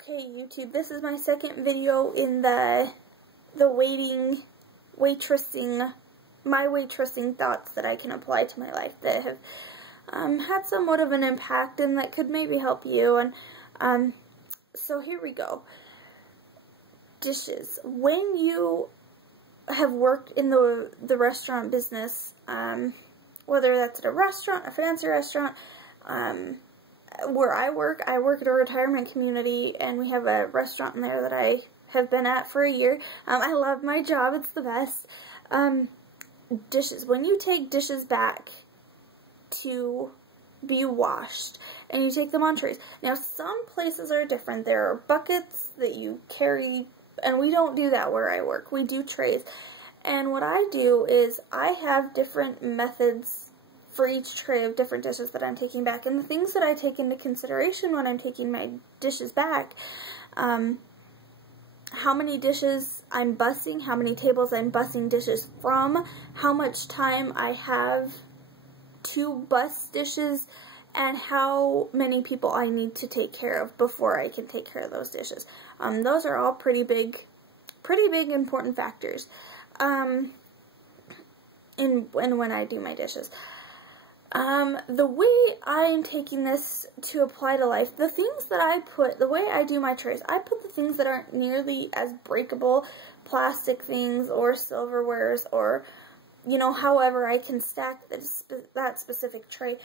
Okay, YouTube, this is my second video in the waitressing, my waitressing thoughts that I can apply to my life that have had somewhat of an impact and that could maybe help you. And so here we go. Dishes. When you have worked in the restaurant business, whether that's at a restaurant, a fancy restaurant, where I work at a retirement community, and we have a restaurant in there that I have been at for a year. I love my job, it's the best. Dishes. When you take dishes back to be washed, and you take them on trays. Now, some places are different. There are buckets that you carry, and we don't do that where I work. We do trays. And what I do is I have different methods for each tray of different dishes that I'm taking back. And the things that I take into consideration when I'm taking my dishes back, how many dishes I'm bussing, how many tables I'm bussing dishes from, how much time I have to bus dishes, and how many people I need to take care of before I can take care of those dishes. Those are all pretty big important factors when I do my dishes. The way I'm taking this to apply to life, the things that I put, the way I do my trays, I put the things that aren't nearly as breakable, plastic things or silverwares, or, you know, however I can stack that specific tray.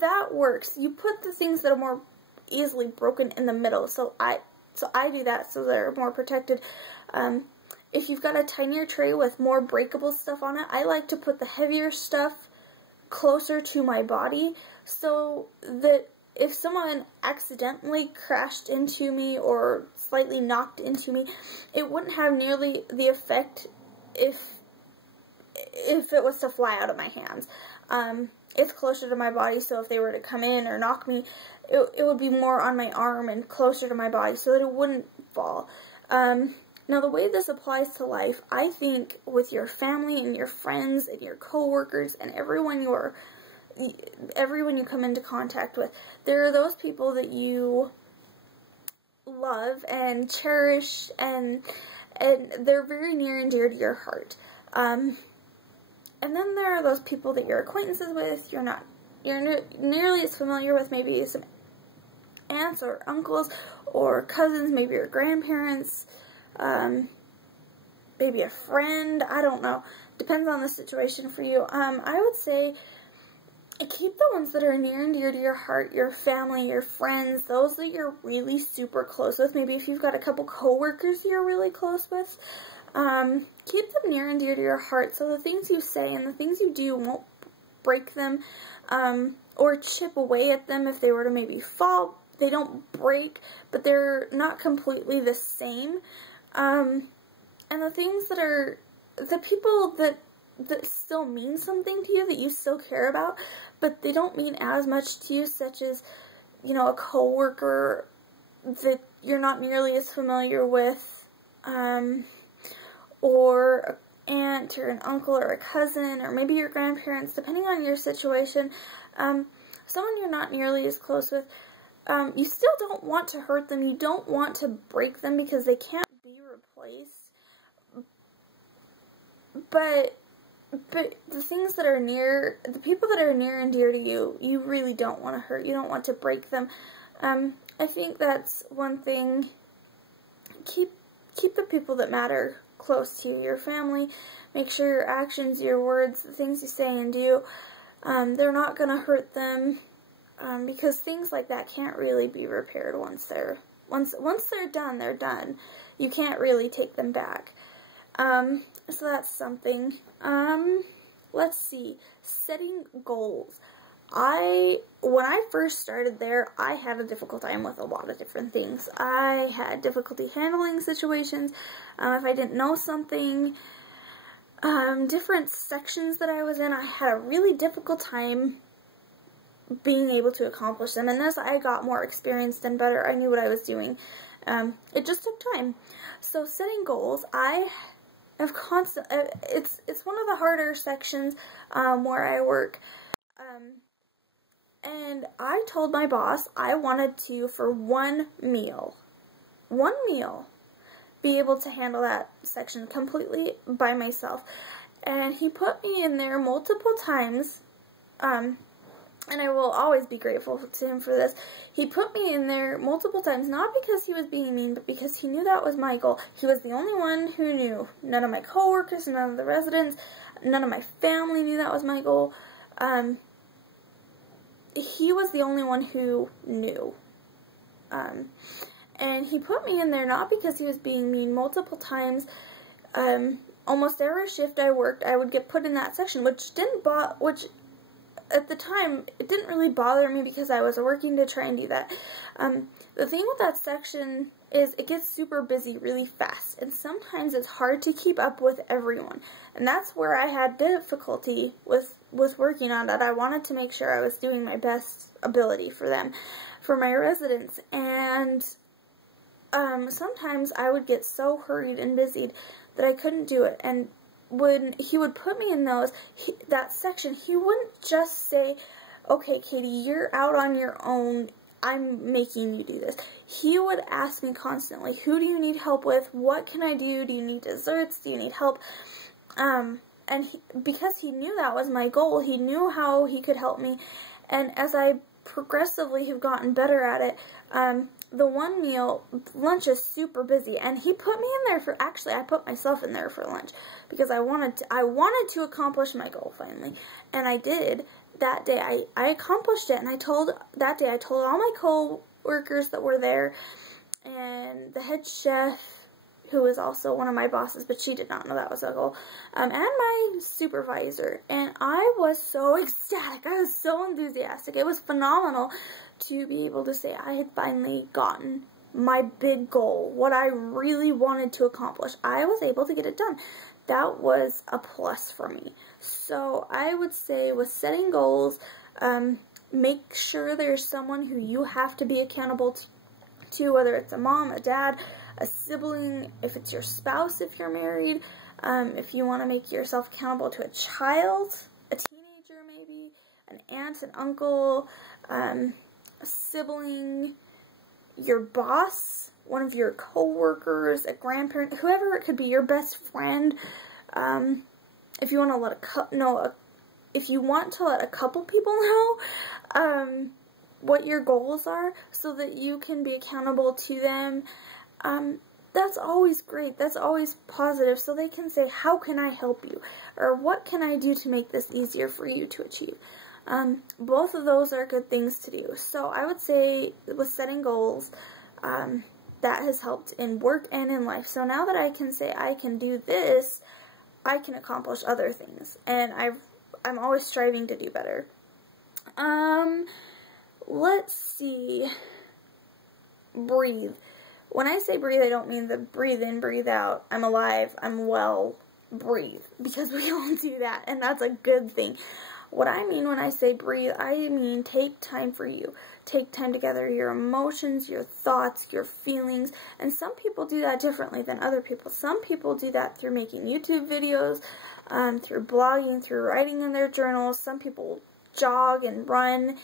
That works. You put the things that are more easily broken in the middle, so I do that so they're more protected. If you've got a tinier tray with more breakable stuff on it, I like to put the heavier stuff closer to my body so that if someone accidentally crashed into me or slightly knocked into me, it wouldn't have nearly the effect if it was to fly out of my hands. It's closer to my body, so if they were to come in or knock me, it would be more on my arm and closer to my body so that it wouldn't fall. Now, the way this applies to life, I think with your family and your friends and your coworkers and everyone you come into contact with, there are those people that you love and cherish, and they're very near and dear to your heart. And then there are those people that you're acquaintances with, you're nearly as familiar with, maybe some aunts or uncles or cousins, maybe your grandparents, maybe a friend, I don't know, depends on the situation for you. I would say keep the ones that are near and dear to your heart, your family, your friends, those that you're really super close with. Maybe if you've got a couple coworkers you're really close with, keep them near and dear to your heart so the things you say and the things you do won't break them, or chip away at them. If they were to maybe fall, they don't break, but they're not completely the same. And the things that are, the people that still mean something to you, that you still care about, but they don't mean as much to you, such as, you know, a coworker that you're not nearly as familiar with, or an aunt or an uncle or a cousin, or maybe your grandparents, depending on your situation, someone you're not nearly as close with. You still don't want to hurt them, you don't want to break them because they can't be replaced, but the things that are near, the people that are near and dear to you, you really don't want to hurt, you don't want to break them. I think that's one thing. Keep the people that matter close to you, your family. Make sure your actions, your words, the things you say and do, they're not going to hurt them. Because things like that can't really be repaired once they're done, they're done. You can't really take them back. So that's something. Let's see. Setting goals. When I first started there, I had a difficult time with a lot of different things. I had difficulty handling situations. If I didn't know something, different sections that I was in, I had a really difficult time being able to accomplish them. And as I got more experienced and better, I knew what I was doing. It just took time. So setting goals, I have it's one of the harder sections where I work. And I told my boss I wanted to, for one meal, be able to handle that section completely by myself. And he put me in there multiple times, and I will always be grateful to him for this. He put me in there multiple times, not because he was being mean, but because he knew that was my goal. He was the only one who knew. None of my coworkers, none of the residents, none of my family knew that was my goal. He was the only one who knew. And he put me in there not because he was being mean. Multiple times, almost every shift I worked, I would get put in that section, which at the time, it didn't really bother me because I was working to try and do that. The thing with that section is it gets super busy really fast, and sometimes it's hard to keep up with everyone. And that's where I had difficulty with working on that. I wanted to make sure I was doing my best ability for them, for my residents. And sometimes I would get so hurried and busied that I couldn't do it. And when he would put me in that section, he wouldn't just say, okay, Katie, you're out on your own, I'm making you do this. He would ask me constantly, who do you need help with? What can I do? Do you need desserts? Do you need help? And because he knew that was my goal, he knew how he could help me. And as I progressively have gotten better at it, the one meal, lunch is super busy, and he put me in there for, actually, I put myself in there for lunch, because I wanted to accomplish my goal finally, and I did. That day, I accomplished it, and that day I told all my co-workers that were there, and the head chef, who was also one of my bosses, but she did not know that was a goal, and my supervisor, and I was so ecstatic, I was so enthusiastic. It was phenomenal to be able to say I had finally gotten my big goal, what I really wanted to accomplish. I was able to get it done. That was a plus for me. So I would say with setting goals, make sure there's someone who you have to be accountable to, whether it's a mom, a dad, a sibling, if it's your spouse, if you're married, if you want to make yourself accountable to a child, a teenager maybe, an aunt, an uncle, a sibling, your boss, one of your co-workers, a grandparent, whoever it could be, your best friend. If you want to let if you want to let a couple people know what your goals are, so that you can be accountable to them, that's always great. That's always positive. So they can say, how can I help you? Or what can I do to make this easier for you to achieve? Both of those are good things to do. So I would say with setting goals, that has helped in work and in life. So now that I can say I can do this, I can accomplish other things. And I'm always striving to do better. Let's see. Breathe. When I say breathe, I don't mean the breathe in, breathe out, I'm alive, I'm well, breathe. Because we all do that, and that's a good thing. What I mean when I say breathe, I mean take time for you. Take time to gather your emotions, your thoughts, your feelings. And some people do that differently than other people. Some people do that through making YouTube videos, through blogging, through writing in their journals. Some people jog and run.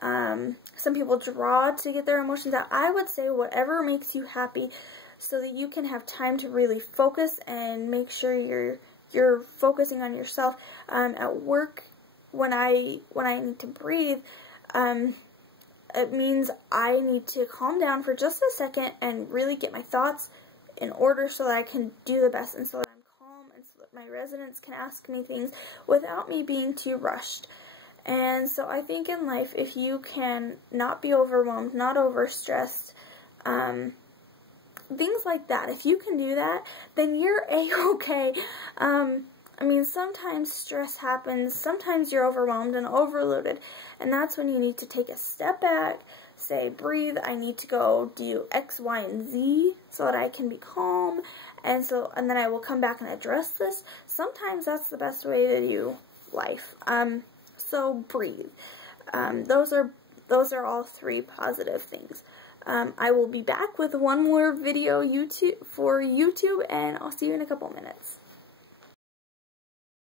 Some people draw to get their emotions out. I would say whatever makes you happy, so that you can have time to really focus and make sure you're focusing on yourself. At work, when I need to breathe, it means I need to calm down for just a second and really get my thoughts in order so that I can do the best, and so that I'm calm, and so that my residents can ask me things without me being too rushed. And so I think in life, if you can not be overwhelmed, not overstressed, things like that, if you can do that, then you're A-okay. I mean, sometimes stress happens, sometimes you're overwhelmed and overloaded, and that's when you need to take a step back, say, breathe, I need to go do X, Y, and Z so that I can be calm, and then I will come back and address this. Sometimes that's the best way to do life. So breathe. Those are all three positive things. I will be back with one more video for YouTube, and I'll see you in a couple minutes.